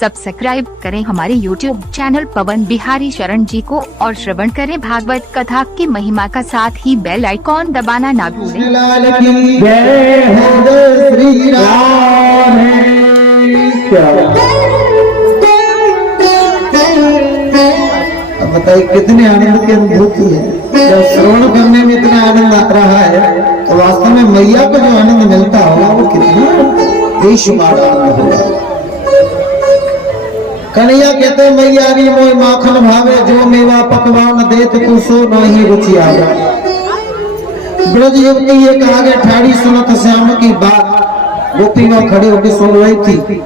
Subscribe करें हमारे YouTube channel पवन बिहारी शरण जी को और श्रवण करें भागवत कथा की महिमा का, साथ ही बेल आइकॉन दबाना ना भूलें। अब बताइए कितने आनंद की अनुभूति है। जब श्रवण करने में इतना आनंद आ रहा है तो वास्तव में मैया को जो आनंद मिलता होगा वो कितना बेशुमार आनंद होगा। कन्हैया कहते हैं मैया री मोय माखन भावे, जो मेवा पकवान देत कुसो नहीं रुचि आवे। ब्रज युवती एक आगे ठाड़ी सुनत श्याम की बात, गोपी में खड़ी होकर सुन रही थी।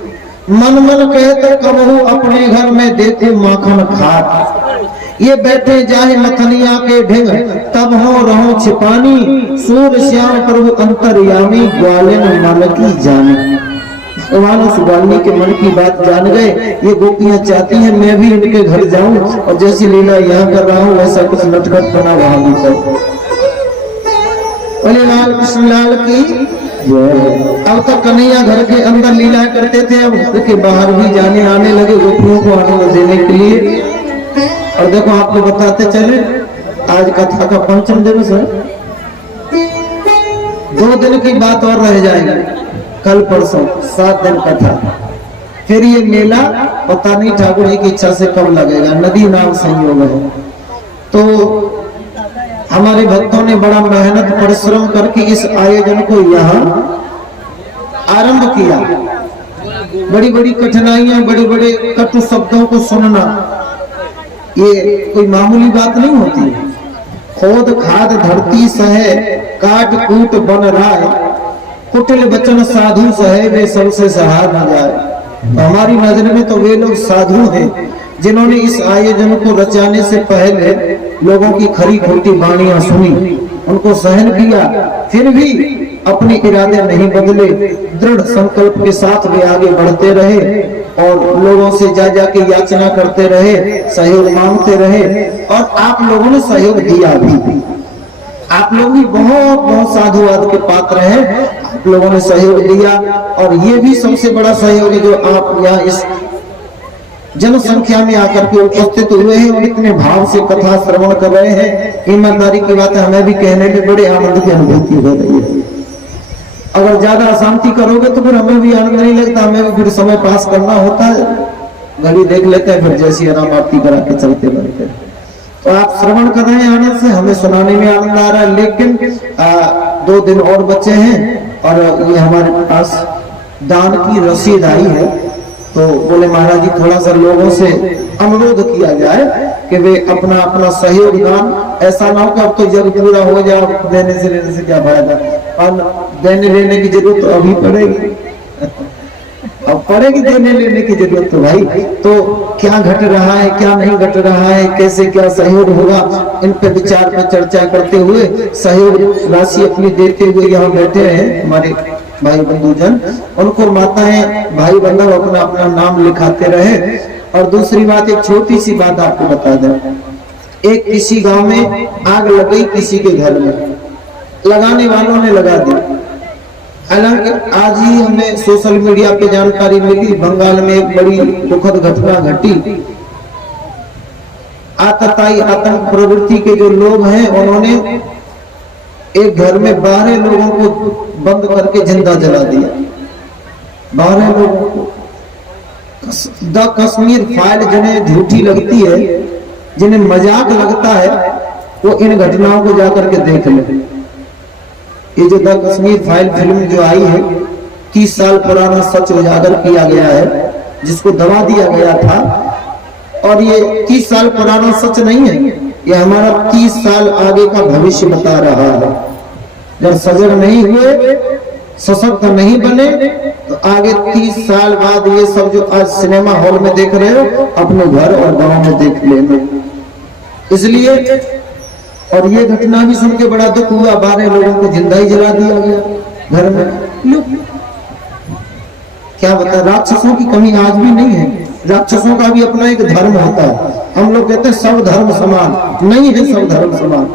मन मन कहते कबहू अपने घर में देते माखन खात, ये बैठे जाहे मथनिया के ढिंग तब हो रहो छिपानी। सूर श्याम प्रभु अंतर्यामी, ग्वालिन मन की जानी। भगवान उस ग्वालिनी के मन की बात जान गए। ये गोपियां चाहती हैं मैं भी इनके घर जाऊं और जैसी लीला यहाँ कर रहा हूँ वैसा कुछ नटखट बना वहां भी करूं। बोले लाल कृष्ण लाल की। अब तक कन्हैया घर के अंदर लीला करते थे, अब घर के बाहर भी जाने आने लगे गोपियों को आनंद देने के लिए। और देखो आपको बताते चले, आज कथा का पंचम दिवस है। 2 दिन की बात और रह जाएगी, कल परसों 7 दिन कथा। फिर ये मेला पता नहीं ठाकुर जी की इच्छा से कब लगेगा, नदी नाम संयोग है। तो हमारे भक्तों ने बड़ा मेहनत परिश्रम करके इस आयोजन को यहाँ आरंभ किया। बड़ी बड़ी कठिनाइयां, बड़े बड़े कटु शब्दों को सुनना ये कोई मामूली बात नहीं होती। खोद खाद धरती सहे, काट कूट बन राय, कुटिल वचन साधु सहे, वे सबसे सहा न जाए। हमारी नजर में तो वे लोग साधु हैं जिन्होंने इस आयोजन को रचाने से पहले लोगों की खरी खोटी वाणियां सुनी, उनको सहन किया, फिर भी अपने इरादे नहीं बदले। दृढ़ संकल्प के साथ वे आगे बढ़ते रहे और लोगों से जा जाके याचना करते रहे, सहयोग मांगते रहे। और आप लोगों ने सहयोग दिया भी। आप लोग भी बहुत बहुत साधुवाद के पात्र हैं, आप लोगों ने सहयोग दिया। और ये भी सबसे बड़ा सहयोग है जो आप यहाँ इस जनसंख्या में आकर के उपस्थित हुए हैं और इतने भाव से कथा श्रवण कर रहे हैं। ईमानदारी की बात है, हमें भी कहने में बड़े आनंद की अनुभूति हो रही है। अगर ज्यादा अशांति करोगे तो फिर हमें भी आनंद नहीं लगता, हमें भी फिर समय पास करना होता है, घड़ी देख लेते हैं, फिर जैसी आराम आरती करा के चलते बनते। तो आप श्रवण कर रहे हैं आनंद से, हमें सुनाने में आनंद आ रहा है। लेकिन 2 दिन और बचे हैं और ये हमारे पास दान की रसीद आई है। तो बोले महाराज जी थोड़ा सा लोगों से अनुरोध किया जाए कि वे अपना अपना सहयोग दान, ऐसा ना हो कि अब तो जग पूरा हो जाओ, देने से लेने से क्या फायदा। और देने लेने की जरूरत तो अभी पड़ेगी, अब पड़ेगी देने लेने की जरूरत तो भाई। तो क्या घट रहा है, क्या नहीं घट रहा है, कैसे क्या सहयोग होगा, इन पर विचार पर चर्चा करते हुए सहयोग राशि अपनी देते हुए यहाँ बैठे हैं हमारे भाई बंधुजन। उनको माताएं भाई बंधु अपना अपना नाम लिखाते रहे। और दूसरी बात, एक छोटी सी बात आपको बता दें। एक किसी गांव में आग लग गई किसी के घर में, लगाने वालों ने लगा दी। हालांकि आज ही हमें सोशल मीडिया पे जानकारी मिली, बंगाल में एक बड़ी दुखद घटना घटी। आतताई आतंक प्रवृत्ति के जो लोग हैं उन्होंने एक घर में 12 लोगों को बंद करके जिंदा जला दिया। 12 लोगों को। द कश्मीर फाइल जिन्हें झूठी लगती है, जिन्हें मजाक लगता है, वो इन घटनाओं को जाकर के देख ले। ये जो द कश्मीर फाइल फिल्म जो आई है, 30 साल पुराना सच उजागर किया गया है, जिसको दबा दिया गया था। और ये 30 साल पुराना सच नहीं है, ये हमारा 30 साल आगे का भविष्य बता रहा है। जब सजग नहीं हुए, सशक्त नहीं बने, तो आगे 30 साल बाद ये सब जो आज सिनेमा हॉल में देख रहे हो, अपने घर और गांव में देख लेंगे। इसलिए और ये घटना भी सुन के बड़ा दुख हुआ, 12 लोगों को जिंदा ही जला दिया गया घर में। क्या बता, राक्षसों की कमी आज भी नहीं है। राक्षसों का भी अपना एक धर्म होता है। हम लोग कहते हैं सब धर्म समान, नहीं है सब धर्म समान।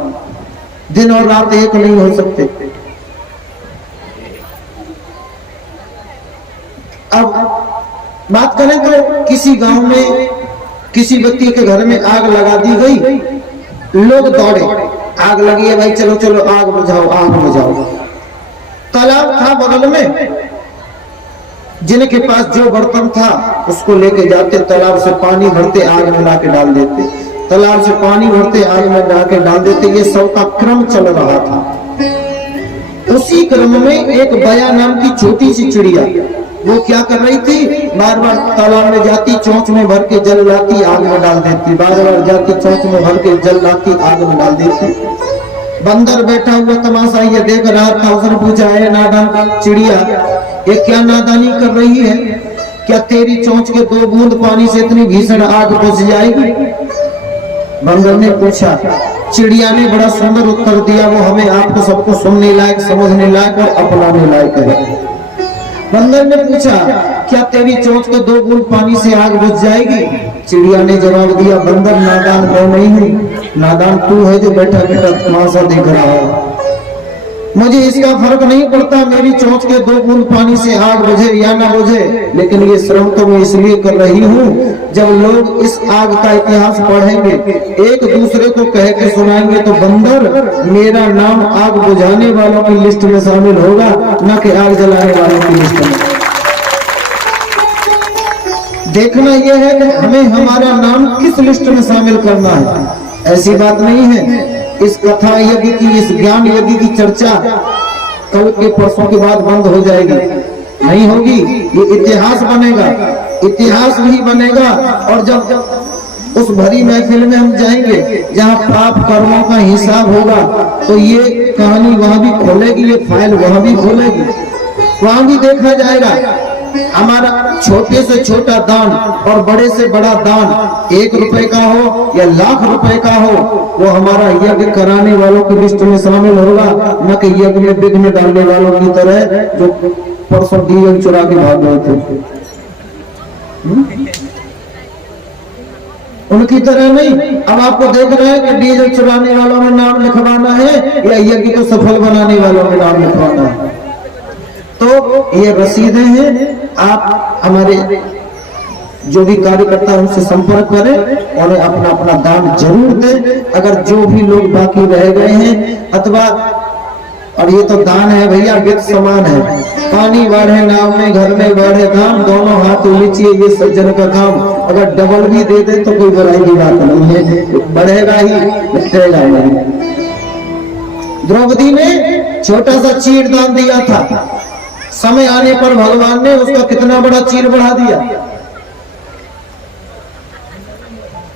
दिन और रात एक नहीं हो सकते। अब बात करें तो किसी गांव में किसी व्यक्ति के घर में आग लगा दी गई, लोग दौड़े, आग लगी है भाई, चलो चलो आग बुझाओ आग बुझाओ। तालाब था बगल में, जिनके पास जो बर्तन था उसको लेके जाते, तालाब से पानी भरते, आग में ला के डाल देते, तालाब से पानी भरते, आग में ला के डाल देते। ये सब का क्रम चल रहा था। उसी क्रम में एक बया नाम की छोटी सी चिड़िया, वो क्या कर रही थी, बार बार तालाब में जाती, चोंच में भर के जल लाती, आग में डाल देती, बार बार जाती, चोंच में भर के जल लाती, आग में डाल देती। बंदर बैठा हुआ तमाशा ये देख रहा था। उसने पूछा, है नादान चिड़िया, ये क्या नादानी कर रही है, क्या तेरी चोंच के 2 बूंद पानी से इतनी भीषण आग बुझ जाएगी? बंदर ने पूछा। चिड़िया ने बड़ा सुंदर उत्तर दिया, वो हमें आपको सबको सुनने लायक, समझने लायक और अपनाने लायक है। बंदर ने पूछा, क्या तेरी चोंच के 2 बूंद पानी से आग बुझ जाएगी? चिड़िया ने जवाब दिया, बंदर नादान मैं नहीं हूँ, नादान तू है जो बैठा बैठा तमाशा देख रहा है। मुझे इसका फर्क नहीं पड़ता मेरी चोंच के 2 बूंद पानी से आग बुझे या ना बुझे, लेकिन ये श्रम तो मैं इसलिए कर रही हूँ, जब लोग इस आग का इतिहास पढ़ेंगे, एक दूसरे को कह के सुनाएंगे, तो बंदर मेरा नाम आग बुझाने वालों की लिस्ट में शामिल होगा, न कि आग जलाने वालों की लिस्ट में। देखना यह है कि हमें हमारा नाम किस लिस्ट में शामिल करना है। ऐसी बात नहीं है इस कथा यज्ञ की, इस ज्ञान यज्ञ की चर्चा कल के परसों के बाद बंद हो जाएगी, नहीं होगी। ये इतिहास बनेगा, इतिहास भी बनेगा। और जब उस भरी महफिल में हम जाएंगे जहाँ पाप कर्मों का हिसाब होगा, तो ये कहानी वहां भी खोलेगी, ये फाइल वहां भी खोलेगी, वहां भी देखा जाएगा हमारा छोटे से छोटा दान और बड़े से बड़ा दान 1 रुपए का हो या लाख रुपए का हो, वो हमारा यज्ञ कराने वालों की लिस्ट में शामिल होगा, न कि यज्ञ में विघ्न डालने वालों की तरह जो परसों डीजल चुरा के भाग रहे थे। उनकी तरह नहीं। अब आपको देख रहे हैं कि डीजल चुराने वालों में नाम लिखवाना है या यज्ञ को सफल बनाने वालों में नाम लिखवाना है। तो ये रसीदें हैं, आप हमारे जो भी कार्यकर्ता उनसे संपर्क करें, उन्हें अपना अपना दान जरूर दें। अगर जो भी लोग बाकी रह गए हैं अथवा, और ये तो दान है भैया, वित्त समान है, पानी बढ़े नाव में, घर में बढ़े दाम, दोनों हाथ लीजिए ये सज्जन का काम। अगर डबल भी दे दे तो कोई बुराई की बात नहीं है, बढ़ेगा ही, घटेगा नहीं। द्रौपदी ने छोटा सा चीर दान दिया था, समय आने पर भगवान ने उसका कितना बड़ा चीर बढ़ा दिया।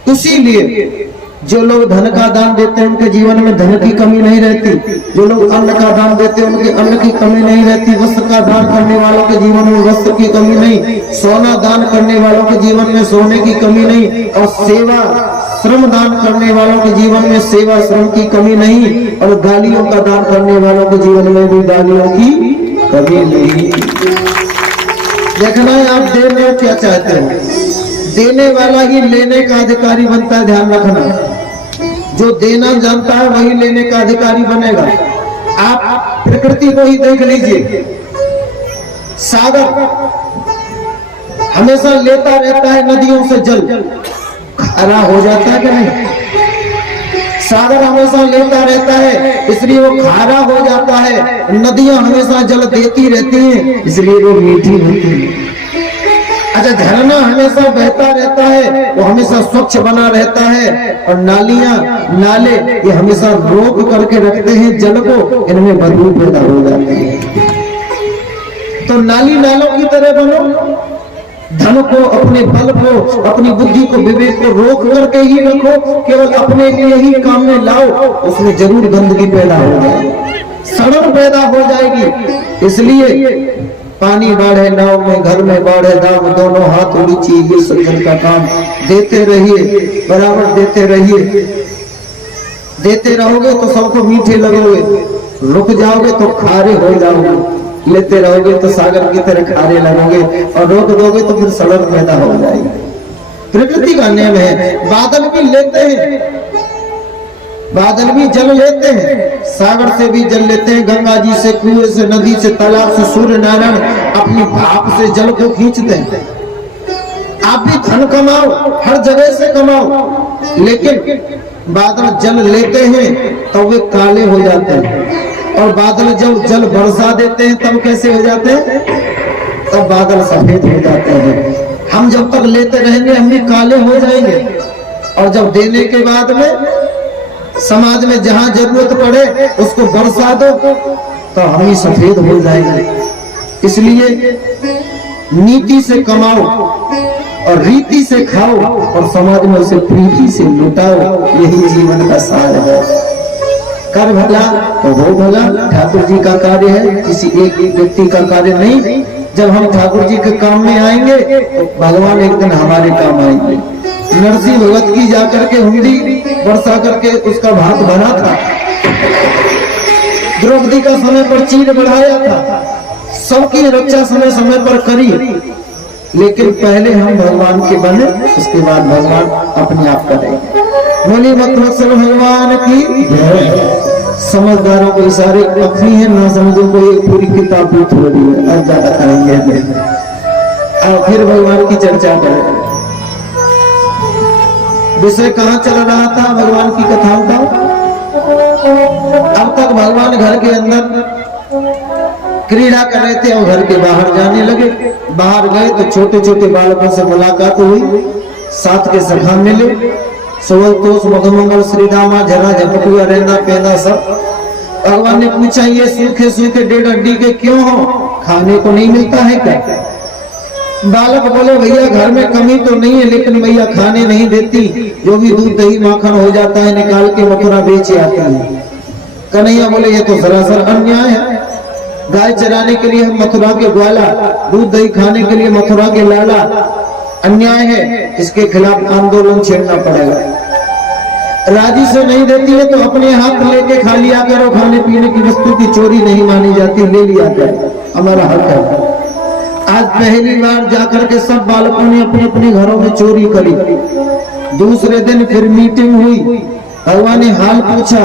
इसीलिए जो लोग धन का दान देते हैं उनके जीवन में धन की कमी नहीं रहती, जो लोग अन्न का दान देते हैं उनके अन्न की कमी नहीं रहती, वस्त्र का दान करने वालों के जीवन में वस्त्र की कमी नहीं, सोना दान करने वालों के जीवन में सोने की कमी नहीं, और सेवा श्रम दान करने वालों के जीवन में सेवा श्रम की कमी नहीं, और गालियों का दान करने वालों के जीवन में भी गालियों की कभी नहीं। देखना है आप दे रहे हो क्या चाहते हो, देने वाला ही लेने का अधिकारी बनता है, ध्यान रखना। जो देना जानता है वही लेने का अधिकारी बनेगा। आप प्रकृति को ही देख लीजिए, सागर हमेशा लेता रहता है नदियों से जल, खारा हो जाता है कि नहीं? सागर हमेशा लेता रहता है इसलिए वो खारा हो जाता है, नदियां हमेशा जल देती रहती हैं इसलिए वो मीठी होती है। अच्छा, झरना हमेशा बहता रहता है, वो हमेशा स्वच्छ बना रहता है, और नालियां नाले ये हमेशा रोक करके रखते हैं जल को, इनमें बदबू पैदा हो जाती है। तो नाली नालों की तरह बनो, धन को, अपने बल को, अपनी बुद्धि को, विवेक को रोक करके ही रखो, केवल अपने लिए ही काम में लाओ, उसमें जरूर गंदगी पैदा हो जाएगी, सड़न पैदा हो जाएगी। इसलिए पानी बाढ़े नाव में, घर में बाढ़े दाम, दोनों हाथ नीचे, ये सज्जन का काम। देते रहिए, बराबर देते रहिए, देते रहोगे तो सबको मीठे लगोगे, रुक जाओगे तो खारे हो जाओगे, लेते रहोगे तो सागर की तरह खारे लगोगे, और रोक दोगे तो फिर सड़न पैदा हो जाएगी। प्रकृति का नियम है। बादल भी लेते हैं, बादल भी जल लेते हैं, सागर से भी जल लेते हैं, गंगा जी से, कुएं से, नदी से, तालाब से, सूर्य नारायण अपनी भाप से जल को खींचते हैं। आप भी धन कमाओ, हर जगह से कमाओ, लेकिन बादल जल लेते हैं तो वे काले हो जाते हैं, और बादल जब जल बरसा देते हैं तब कैसे हो जाते हैं? तब बादल सफेद हो जाते हैं। हम जब तक लेते रहेंगे हम भी काले हो जाएंगे, और जब देने के बाद में समाज में जहां जरूरत पड़े उसको बरसा दो तो हम ही सफेद हो जाएंगे। इसलिए नीति से कमाओ और रीति से खाओ और समाज में उसे प्रीति से लुटाओ, यही जीवन का सार है। कर भला तो हो भला, ठाकुर जी का कार्य है, किसी एक व्यक्ति का कार्य नहीं। जब हम ठाकुर जी के काम में आएंगे तो भगवान एक दिन हमारे काम आएंगे। नरसिंह भगत की जाकर के हुंडी बरसा करके उसका भात भरा था, द्रौपदी का समय पर चीर बढ़ाया था, सबकी रक्षा समय समय पर करी, लेकिन पहले हम भगवान के बने, उसके बाद भगवान अपने आप करेंगे। बोली मत्वत्सल भगवान की जय। समझदारों को इशारे काफी है, ना समझो को एक पूरी किताब भी थोड़ी है, अब ज्यादा करेंगे और फिर भगवान की चर्चा करेंगे। विषय कहाँ चल रहा था भगवान की कथाओं का? अब तक भगवान घर के अंदर क्रीड़ा कर रहे थे और घर के बाहर जाने लगे। बाहर गए तो छोटे छोटे बालकों से मुलाकात हुई, साथ के सखा मिले, सोवल तोष मधुमंगल श्री रामा जरा झपटुआ रहना पैदा सब। भगवान ने पूछा ये सूखे सूखे 1.5 हड्डी के क्यों हो, खाने को नहीं मिलता है क्या? बालक बोले भैया घर में कमी तो नहीं है, लेकिन भैया खाने नहीं देती, जो भी दूध दही माखन हो जाता है निकाल के मथुरा बेच आती है। कन्हैया बोले ये तो सरासर अन्याय है, गाय चराने के लिए हम मथुरा के ग्वाला, दूध दही खाने के लिए मथुरा के लाला, अन्याय है, इसके खिलाफ आंदोलन छेड़ना पड़ेगा। राजी से नहीं देती है तो अपने हाथ लेके खा लिया करो, खाने पीने की वस्तु की चोरी नहीं मानी जाती, ले लिया करो, हमारा हक है। आज पहली बार जाकर के सब बालकों ने अपने अपने घरों में चोरी करी। दूसरे दिन फिर मीटिंग हुई, भगवान ने हाल पूछा,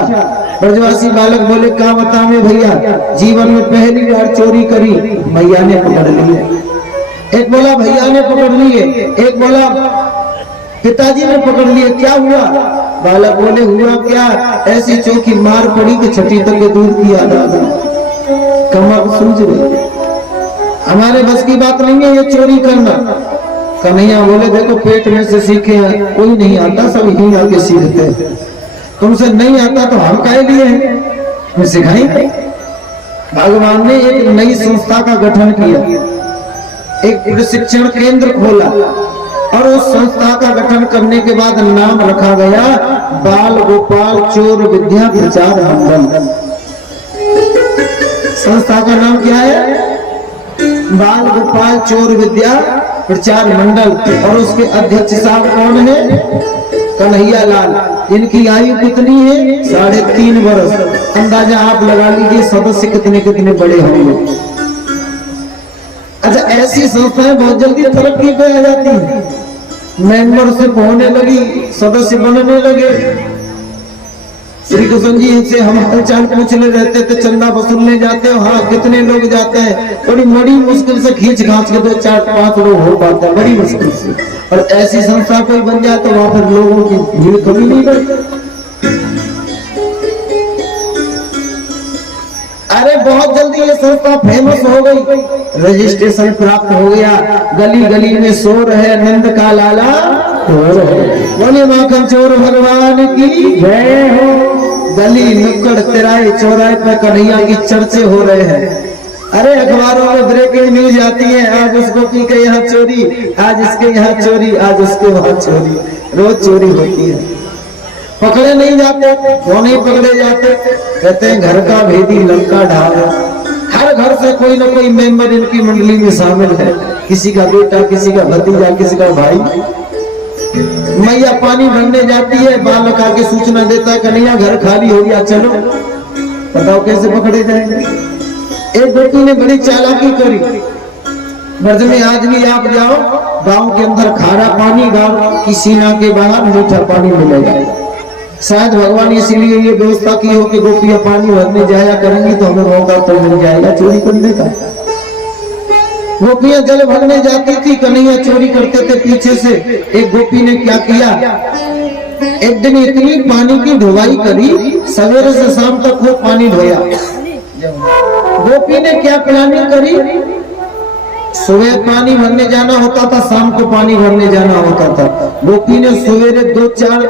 ब्रजवासी बालक बोले क्या बतावे भैया, जीवन में पहली बार चोरी करी, भैया ने पकड़ लिए। एक बोला भैया ने पकड़ लिए, एक बोला पिताजी ने पकड़ लिए, क्या हुआ? बालक बोले हुआ क्या, ऐसी चौकी मार पड़ी कि छठी तक के दूध की याद आ गई, कमर सूझ गई, हमारे बस की बात नहीं है ये चोरी करना। कन्हैया बोले देखो पेट में से सीखे हैं, कोई नहीं आता, सब यहीं आके सीखते हैं, तुमसे नहीं आता तो हम कह लिए हैं, सिखाएंगे। भगवान ने एक नई संस्था का गठन किया, एक प्रशिक्षण केंद्र खोला, और उस संस्था का गठन करने के बाद नाम रखा गया बाल गोपाल चोर विद्या प्रचार मंडल। संस्था का नाम क्या है? बाल गोपाल चोर विद्या प्रचार मंडल। और उसके अध्यक्ष साहब कौन है? कन्हैया लाल। इनकी आयु कितनी है? 3.5 वर्ष। अंदाजा आप लगा लीजिए सदस्य कितने कितने बड़े होंगे। अच्छा, ऐसी संस्थाएं बहुत जल्दी तरक्की पे आ जाती हैं, मेंबरशिप होने लगी, सदस्य बनने लगे। श्री कृष्ण जी इनसे हम हालचाल पूछने रहते थे, चंदा वसूलने जाते हो, हाँ कितने लोग जाते हैं, बड़ी मुश्किल से खींच खांच के 2, 4, 5 लोग हो पाते हैं, बड़ी मुश्किल से। और ऐसी संस्था कोई बन जाए तो वहां पर लोगों की भीड़ कभी नहीं बढ़ती। अरे बहुत जल्दी ये संस्था फेमस हो गई, रजिस्ट्रेशन प्राप्त हो गया, गली गली में शोर है, नंद का लाला बोले माखन चोर भगवान की जय हो। गली नुक्कड़ तिराए चौराहे पर कन्हैया की चर्चे हो रहे हैं। अरे अखबारों में ब्रेकिंग न्यूज आती है, आज उस गोपी के यहाँ चोरी, आज इसके यहाँ चोरी, आज उसके वहां चोरी, रोज चोरी होती है। पकड़े नहीं जाते, क्यों नहीं पकड़े जाते? कहते हैं घर का भेदी लंका ढाल। हर घर से कोई ना कोई मेंबर इनकी मंडली में शामिल है, किसी का बेटा, किसी का भतीजा, किसी का भाई। मैया पानी भरने जाती है, बालक आके सूचना देता है कन्हैया घर खाली हो गया, चलो। बताओ कैसे पकड़े जाएंगे? एक बेटी ने बड़ी चालाकी करी, ब्रज में आज भी आप जाओ, गांव के अंदर खारा पानी, गांव की सीमा के बाहर मीठा पानी मिलेगा। शायद भगवान इसीलिए ये व्यवस्था की हो कि गोपियां पानी भरने जाया करेंगी तो हमें मौका तो मिल जाएगा चोरी करने का। गोपियां जल भरने जाती थी, कन्हैया चोरी करते थे पीछे से। एक गोपी ने क्या किया, एक दिन इतनी पानी की ढुवाई करी, सवेरे से शाम तक वो पानी ढोया। गोपी ने क्या प्लानिंग करी, सुबह पानी भरने जाना होता था, शाम को पानी भरने जाना होता था। गोपी ने सवेरे 2-4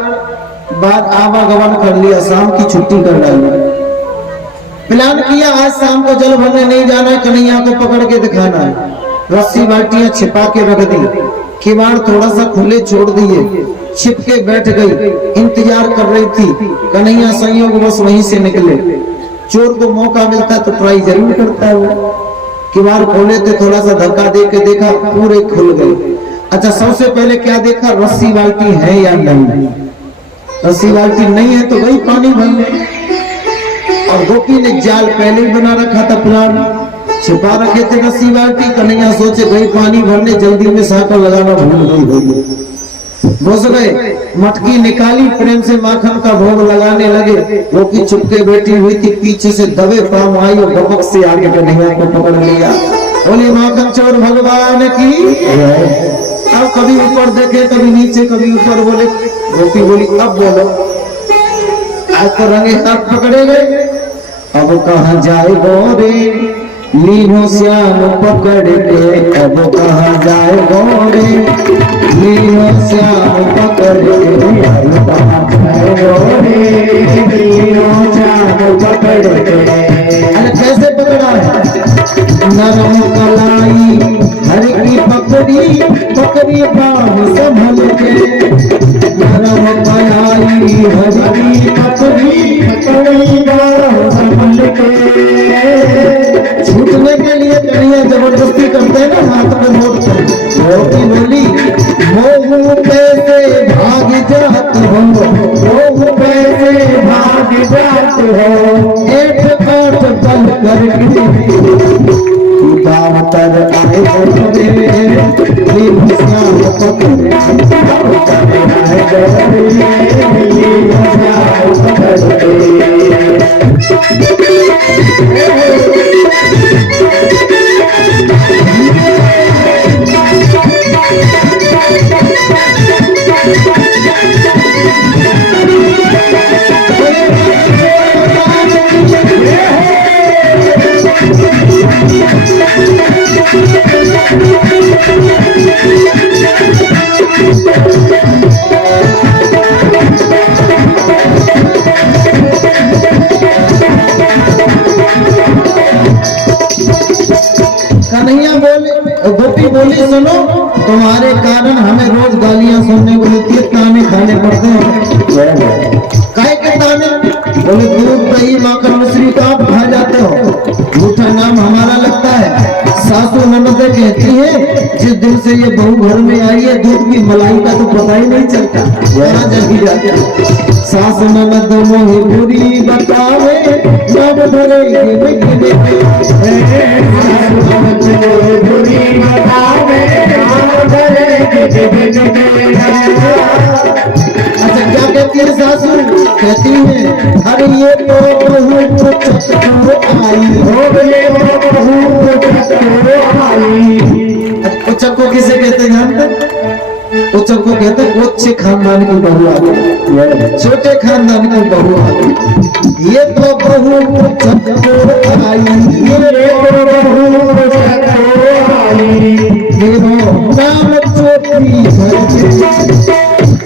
बार आवागमन कर लिया, शाम की छुट्टी कर डाली। प्लान किया आज शाम को जल भरने नहीं जाना है, कन्हैया को पकड़ के दिखाना है। रस्सी बाल्टियां छिपा के रख दी, किवाड़ थोड़ा सा खुले छोड़ दिए, छिप के बैठ गई, इंतजार कर रही थी। कन्हैया संयोग बस वहीं से निकले। चोर को मौका मिलता तो ट्राई जरूर करता है वो। किवाड़ खोले थे, थोड़ा सा धक्का दे के देखा, पूरे खुल गए। अच्छा, सबसे पहले क्या देखा, रस्सी बाल्टी है या नहीं। रस्सी बाल्टी नहीं है तो वही पानी भरने। और गोपी ने जाल पहले ही बना रखा था, प्लान छिपा रखे थे रस्सी बाल्टी। कन्हैया सोचे भाई पानी भरने, जल्दी में साकर लगाना भूल गई। घुस गए, मटकी निकाली, प्रेम से माखन का भोग लगाने लगे। गोपी चुपके बैठी हुई थी, पीछे से दबे पांव आई और गपक से आगे कन्हैया को पकड़ लिया। बोली माखन चोर भगवान की। अब कभी ऊपर देखे, कभी नीचे, कभी ऊपर। बोले गोपी बोली अब बोलो, आज तो रंगे हाथ पकड़े गए। अब कहाँ जाए गोरे, लीनो श्याम पकड़ के। अब कहाँ जाए गोरे, लीनो श्याम पकड़ के। अब कहाँ जाए गोरे, लीनो श्याम पकड़ के। अरे कैसे पकड़ा है, नरम कलाई हर की पकड़ी, पकड़ी बांध संभल के। नरम कलाई हर की पकड़ी, पकड़ी बांध संभल के। छूटने के लिए कन्हैया जबरदस्ती करते हैं ना, हाथ में नोट कर। गोपी बोली मोह कैसे भाग जात हो, मोह कैसे भाग जात हो। एक काट बल करके दावतर आए गोरे, लीनो श्याम पकड़ कन्हैया बोले, गोपी बोली सुनो, तुम्हारे कारण हमें रोज गालियां सुनने को मिलती है, ताने खाने पड़ते हैं। काहे के ताने? बोले दूध दही माखन मिश्री का आप खा जाते हो, झूठा नाम हमारा लगता है। सासू ननदें कहती है जिस दिन से ये बहू घर में आई है, दूध की मलाई का तो पता ही नहीं चलता, वहाँ जगी जाता। सासू ननद मोही बुरी बतावे, सब धरेगी बिकने बुरी बतावे, सब धरेगी बिकने। अच्छा क्या कहती है सासू? कहती है अरे ये तो बहू चक्कर आई हो, ये बहू चक्कर आई। उच्चक को किसे कहते जानते? उच्चक को कहते उच्च खानदान की बहू आ गई, छोटे खानदान की बहू आ गई। ये तो बहू चक्कर आई, ये तो बहू चक्कर आई। नाम चोटी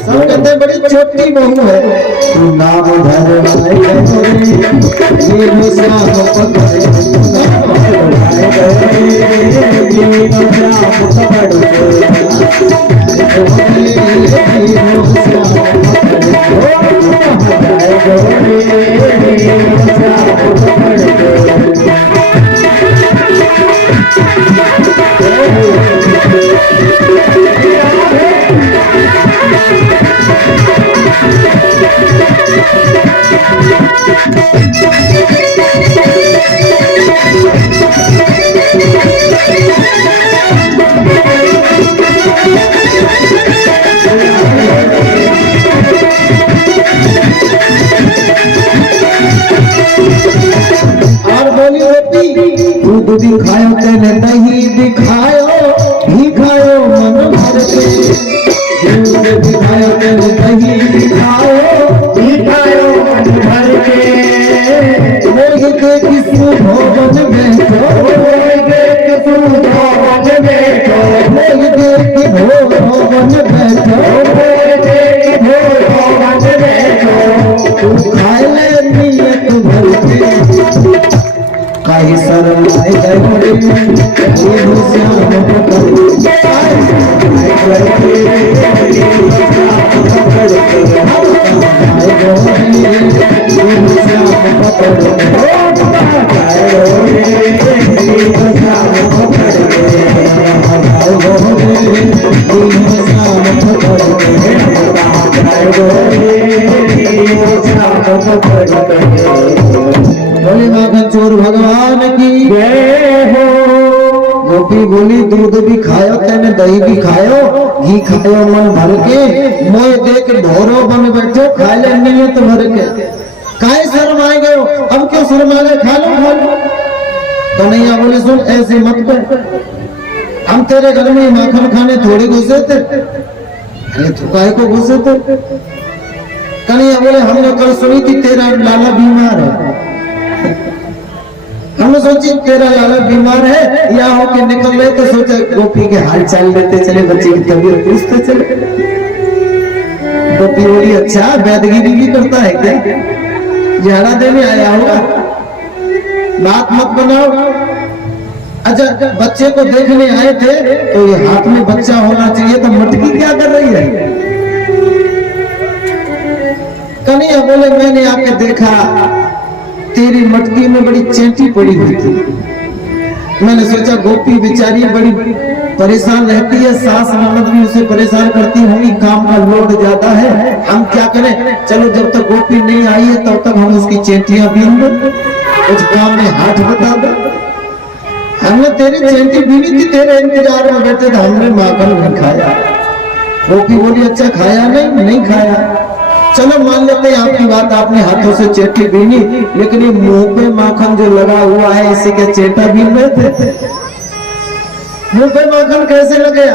सब कहते बड़ी छोटी बहू है, तू नाम धर दही दिखाओ मन भर के मोह देख सुभवन बैठो मोह देख सुभवन बैठो मोह देख भवन बैठो तू खाए ले नियत भर के काहे शर्म आए गए ये श्याम पकड़ बोले माखन चोर भगवान की जय हो। गोपी बोली दूध भी खायो तेने दही भी खायो घी खायो मन भर के मोय देख ढोरो बन बैठो खा ले नियत भर के काहे शर्म आ गए हो अब क्यों शर्म आ गए खा लो कन्हैया बोले सुन ऐसे मत कर हम तेरे घर में माखन खाने थोड़ी घुसे थे अरे तू काहे को घुसे थे कन्हैया बोले हमने कल सुनी थी तेरा लाला बीमार है हमने सोची तेरा लाला बीमार है या होके निकल रहे तो सोचा गोपी के हाल चाल लेते चले बच्चे की तबीयत पूछते चले गोपी बोली अच्छा वैदगिरी भी करता है क्या झाड़ा देने आया होगा बात मत बनाओ अच्छा बच्चे को देखने आए थे तो ये हाथ में बच्चा होना चाहिए तो मटकी क्या कर रही है कन्हैया बोले मैंने आके देखा तेरी मटकी में बड़ी चेंटी पड़ी हुई थी मैंने सोचा गोपी बेचारी बड़ी परेशान रहती है सास ननद भी उसे परेशान करती होंगी काम का लोड ज्यादा है हम क्या करें चलो जब तक गोपी नहीं आई है तब तक हम उसकी चेंटियां बीन दो कुछ काम में हाथ बता दो हमने तेरी चेंटी बीनी थी तेरे इंतजार में बैठे थे हमने माखन नहीं खाया गोपी बोली अच्छा खाया नहीं खाया चलो मान लेते हैं आपकी बात आपने हाथों से चेटी बीनी लेकिन ये मुंह पे माखन जो लगा हुआ है इसे क्या चेटा बीन रहे थे मुंह पे माखन कैसे लग गया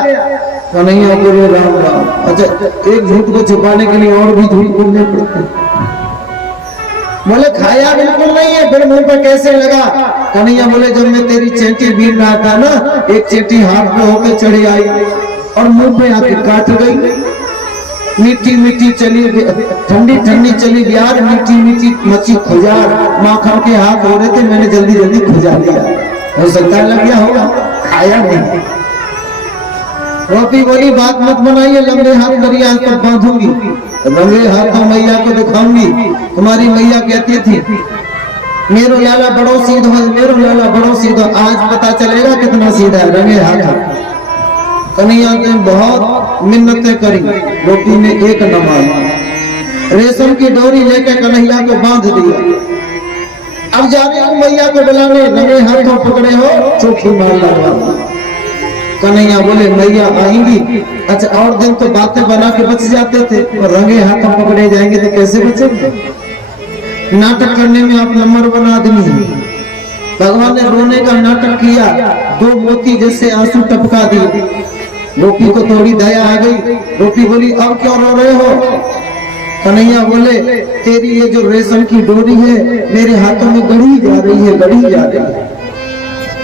कन्हैया बोले राम राम अच्छा एक झूठ को छुपाने के लिए और भी झूठ बोलने पड़ते बोले खाया बिल्कुल नहीं है फिर मुंह पे कैसे लगा कन्हैया बोले जब मैं तेरी चेटी बीन रहा था ना एक चेटी हाथ में होकर चढ़ी आई और मुंह पे आके काट गई मीठी मीठी चली ठंडी ठंडी चली बिहार मीठी मीठी मच्छी खुजार माखन के हाथ हो रहे थे मैंने जल्दी जल्दी खुजा लिया हो सकता लग गया होगा खाया नहीं गोपी बोली बात मत बनाइए लंबे हाथ करिए आज तक बांधूंगी लंबे हाथों मैया को दिखाऊंगी तुम्हारी मैया कहती थी मेरो लाला बड़ो सीधो है मेरो लाला बड़ो सीधो आज पता चलेगा कितना सीधा है रंगे हाथ कन्हैया ने बहुत मिन्नतें करी गोपी ने एक न माना रेशम की डोरी लेकर कन्हैया को बांध दिया अब जा रहे हूं मैया को बुलाने लगे हाथों पकड़े हो चोखी मार लगा कन्हैया बोले मैया आएंगी अच्छा और दिन तो बातें बना के बच जाते थे और रंगे हाथों पकड़े जाएंगे तो कैसे बचेंगे नाटक करने में आप नंबर 1 आदमी हैं भगवान ने रोने का नाटक किया 2 मोती जैसे आंसू टपका दिए गोपी को थोड़ी दया आ गई गोपी बोली अब क्यों रो रहे हो कन्हैया बोले तेरी ये जो रेशम की डोरी है मेरे हाथों में गढ़ी जा रही है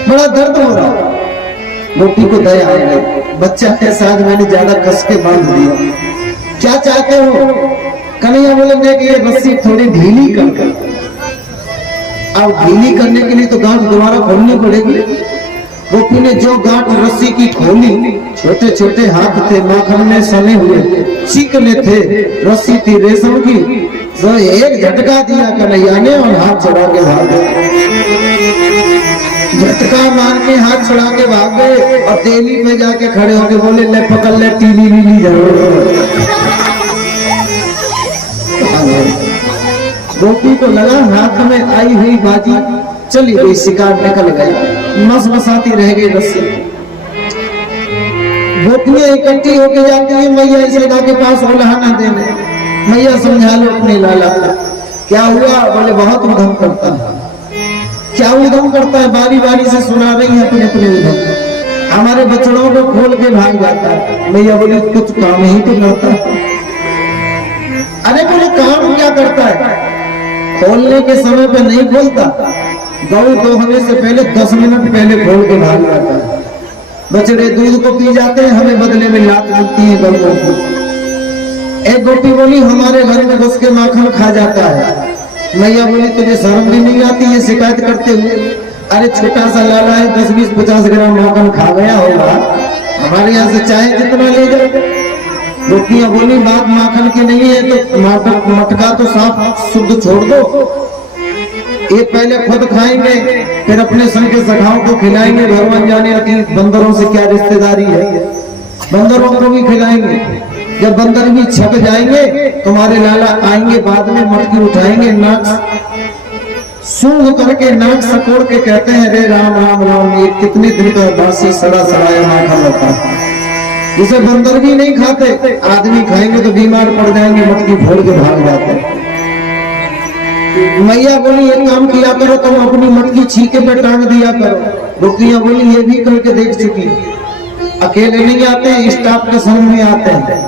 बड़ा दर्द हो रहा गोपी को दया आ गई बच्चा के साथ मैंने ज्यादा कस के बांध दिया क्या चाहते हो कन्हैया बोले कि ये रस्सी थोड़ी ढीली कर अब ढीली करने के लिए तो गांठ दोबारा खोलनी पड़ेगी गोपी ने जो गांठ रस्सी की खोली छोटे छोटे हाथ थे माखन में सने हुए चिकने थे रस्सी थी रेशम की तो एक झटका दिया कन्हैया ने और हाथ चढ़ा के भाग गए झटका मार के हाथ चढ़ा के भाग गए और तेली पे जाके खड़े होके बोले ले पकड़ ले टीली वीली जरूर गोपी को लगा हाथ में आई हुई बाजी चली गई शिकार निकल गया मसमसाती रह गई रस्सी गोपियां इकट्ठी होके जाती है मैया यशोदा के पास उल्हाना देने मैया समझा लो अपने लाला क्या हुआ बोले बहुत उधम करता है क्या उधम करता है बारी बारी से सुना रही है अपने अपने उधम हमारे बछड़ों को खोल के भाग जाता है मैया बोली कुछ काम ही तो करता है अरे बोले काम क्या करता है? खोलने के समय पे नहीं खोलता, गऊ दोहने से पहले 10 मिनट पहले खोल के भाग जाता है। बछड़े दूध को पी जाते हैं, हमें बदले में लात मिलती है गऊ को। एक गोपी बोली हमारे घर में घुस के माखन खा जाता है। मैया बोली तुझे शर्म भी नहीं आती है शिकायत करते हुए? अरे छोटा सा लाला है, 10, 20, 50 ग्राम माखन खा गया होगा, हमारे यहाँ से चाहे जितना ले जाओ। गोपियां बोली बात माखन की नहीं है तो मटका तो साफ शुद्ध छोड़ दो, ये पहले खुद खाएंगे फिर अपने संग के सखाओं को खिलाएंगे। भगवान जाने कि बंदरों से क्या रिश्तेदारी है, बंदरों को भी खिलाएंगे। जब बंदर भी छक जाएंगे तुम्हारे लाला आएंगे, बाद में मटकी उठाएंगे, नाक सूंघ करके नाक सकोड़ के कहते हैं रे राम राम राम, ये कितने दिन का बासी सड़ा सड़ाया माखन होता है, जिसे बंदर भी नहीं खाते, आदमी खाएंगे तो बीमार पड़ जाएंगे, मटकी फोड़ के भाग जाते हैं। मैया बोली एक काम किया करो, तुम अपनी मटकी छीके पे टांग दिया करो। गोपियां बोली ये भी करके देख चुकी, अकेले नहीं आते हैं, स्टाफ के संग में आते हैं।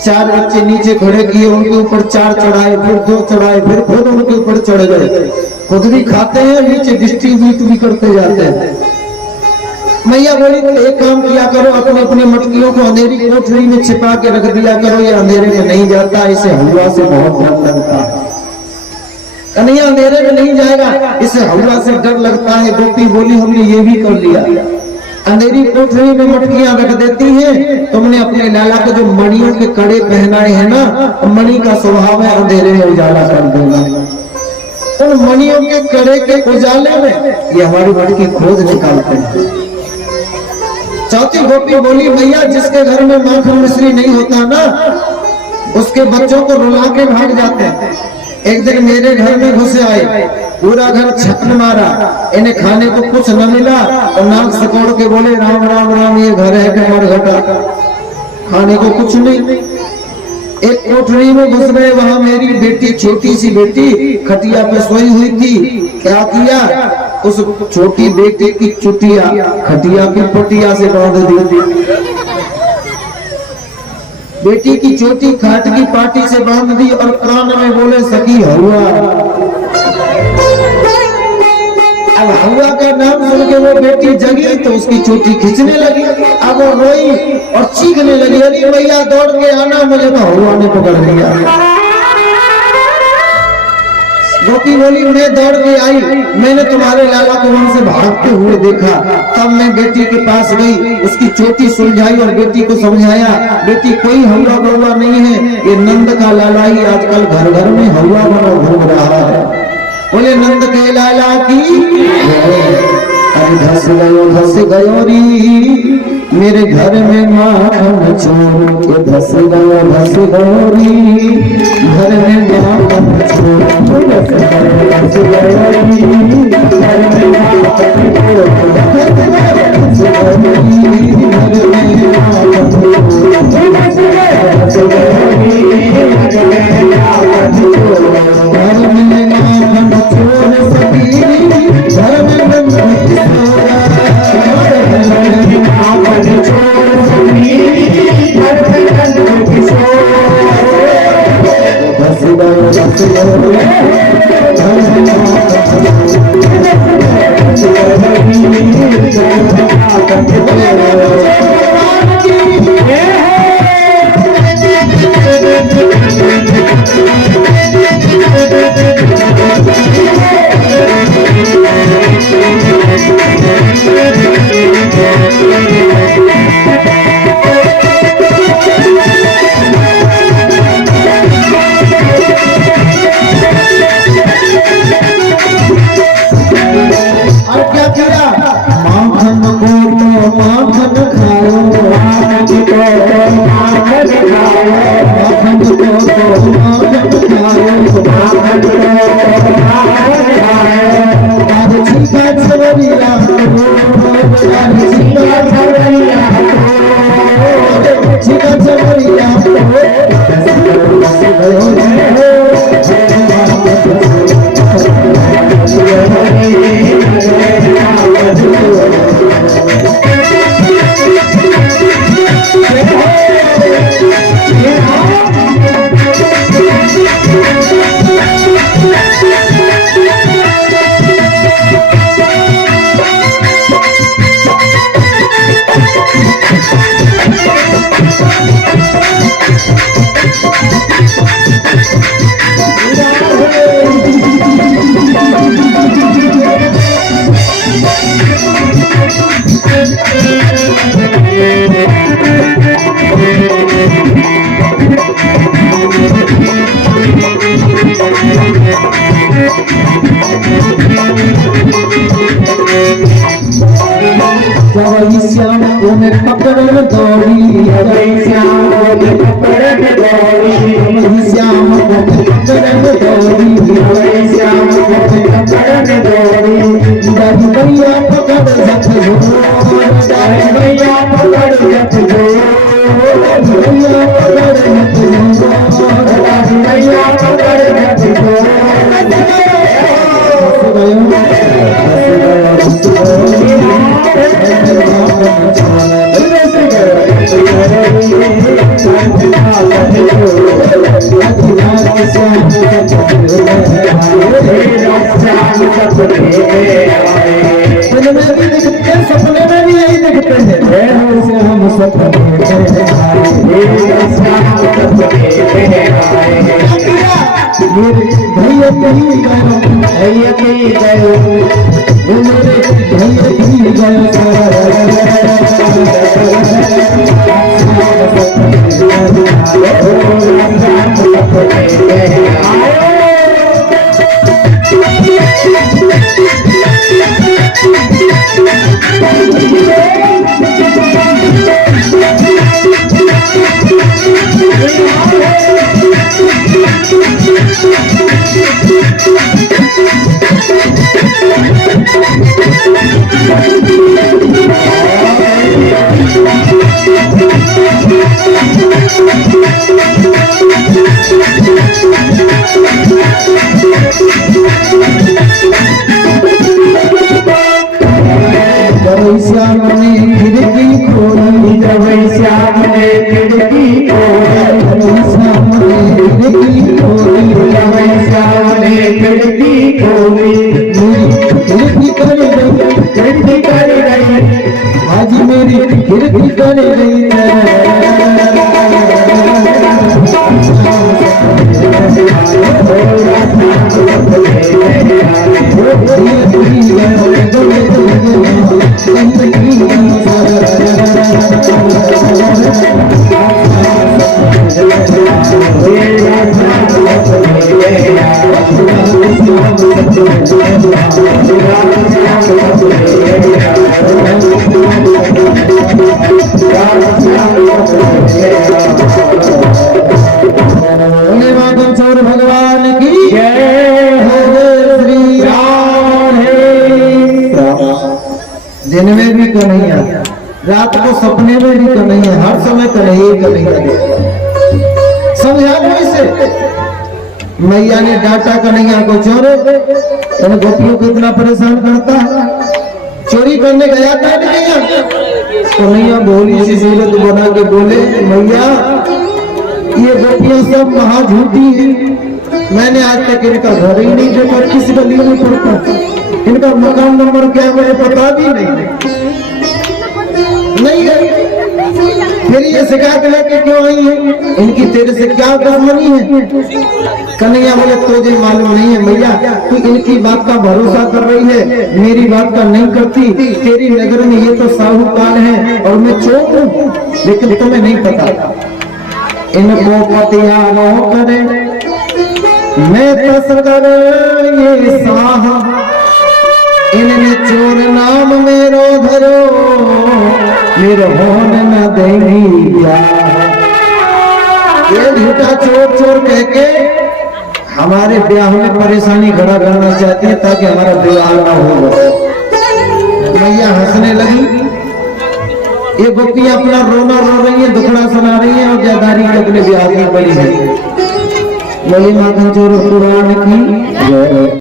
4 बच्चे नीचे खड़े किए, उनके ऊपर 4 चढ़ाए, फिर 2 चढ़ाए, फिर खुद उनके ऊपर चढ़ गए, खुद भी खाते हैं, नीचे डिस्ट्रीब्यूट भी करते जाते हैं। मैया बोली तो एक काम किया करो, अपने अपने मटकियों को अंधेरी कोठरी में छिपा के रख दिया करो, ये अंधेरे में नहीं जाता, इसे हवा से बहुत डर लगता है। कन्हैया अंधेरे में नहीं जाएगा, इसे हवा से डर लगता है। गोपी बोली हमने ये भी कर लिया, अंधेरी कोठरी में मटकियां रख देती हैं, तुमने अपने लाला को जो मणियों के कड़े पहनाए हैं ना, मणि का स्वभाव है अंधेरे में उजाला कर देना, उन मणियों के कड़े के उजाले में ये हमारी मटकी खोज निकालते हैं। चौथी गोपी बोली भैया जिसके घर में माखन मिश्री नहीं होता ना, उसके बच्चों को रुला के भाग जाते हैं। एक दिन मेरे घर में घुसे आए, पूरा घर छप्पन मारा, इन्हें खाने को कुछ न मिला और नाक सकोड़ के बोले राम राम राम, ये घर है कि मरघटा, खाने को कुछ नहीं। एक कोठरी में घुस गए, वहां मेरी बेटी, छोटी सी बेटी खटिया पे सोई हुई थी। क्या किया, उस छोटी बेटी की चुटिया खटिया की पटिया से बांध दी, बेटी की चोटी खाट की पाटी से बांध दी और कान में बोले सखी हुआ। अब हुआ का नाम सुन के वो बेटी जगी तो उसकी चोटी खींचने लगी, अब वो रोई और चीखने लगी, अरे भैया दौड़ के आना, मुझे तो हुआ ने पकड़ लिया। गोपी बोली मैं दौड़ के आई, मैंने तुम्हारे लाला को वहां से भागते हुए देखा, तब मैं बेटी के पास गई, उसकी चोटी सुलझाई और बेटी को समझाया, बेटी कोई हवा बउआ नहीं है, ये नंद का लाला ही आजकल घर घर में हवा बना घूम रहा है। बोले नंद के लाला की, अरे धस गयो री, मेरे घर में माखन छोड़ के धस गयो री, घर में माखन छोड़ के धस गयो री, घर में माखन छोड़ के धस गयो री, घर में माखन छोड़ के धस गयो री, घर में माखन छोड़ सकी, घर में श्याम को पकड़न दौड़ी, श्याम को पकड़न दौड़ी, दादी भैया पकड़ जत हो, दादी भैया पकड़ जत हो, दादी भैया पकड़ जत हो, दादी भैया पकड़ जत हो। सपने में भी यही देखते हैं, हम सपने भैया कहीं भैया कहीं गए, मेरे भैया कहीं गए, श्याम ने खिड़की खोली, श्याम ने खिड़की खोली, श्याम ने खिड़की खोली, श्याम ने खिड़की खोली, खिड़की कर गई, खिड़की कर गई, आज मेरी खिड़की कर गई। भगवान की जय हो, श्री राम है। दिन में भी कन्हैया, रात को सपने में भी कन्हैया, हर समय कन्हैया। समझा दो इसे। मैया ने डांटा कन्हैया को, चोरे इन गोपियों को इतना परेशान करता है, चोरी करने गया था कन्हैया। कन्हैया भोली सी सूरत बना के बोले, मैया ये गोपियां सब महा झूठी है, मैंने आज तक इनका घर ही नहीं देखा, किस गली में पड़ता, इनका मकान नंबर क्या है मुझे पता भी नहीं है। फिर ये शिकायत लेके क्यों आई है, इनकी तेरे से क्या दुश्मनी है? कन्हैया बोले तुझे मालूम नहीं है मैया, तू इनकी बात का भरोसा कर रही है, मेरी बात का नहीं करती। तेरी नगर में ये तो साहूकार है और मैं चोर हूँ, लेकिन तुम्हें नहीं पता। इनको पतियारो करे मैं तस्कर ये साह, इनने चोर नाम मेरो धरो, मेरो होन न देगी क्या। ये झूठा चोर चोर कह के हमारे ब्याह में परेशानी खड़ा करना चाहती है ताकि हमारा विवाह ना हो। मैया हंसने लगी। ये गोपियां अपना रोना रो रही है, दुखड़ा सुना रही है और जादारी के अपने ब्याह में पड़ी है। वही माखन चोर पुराण की जय।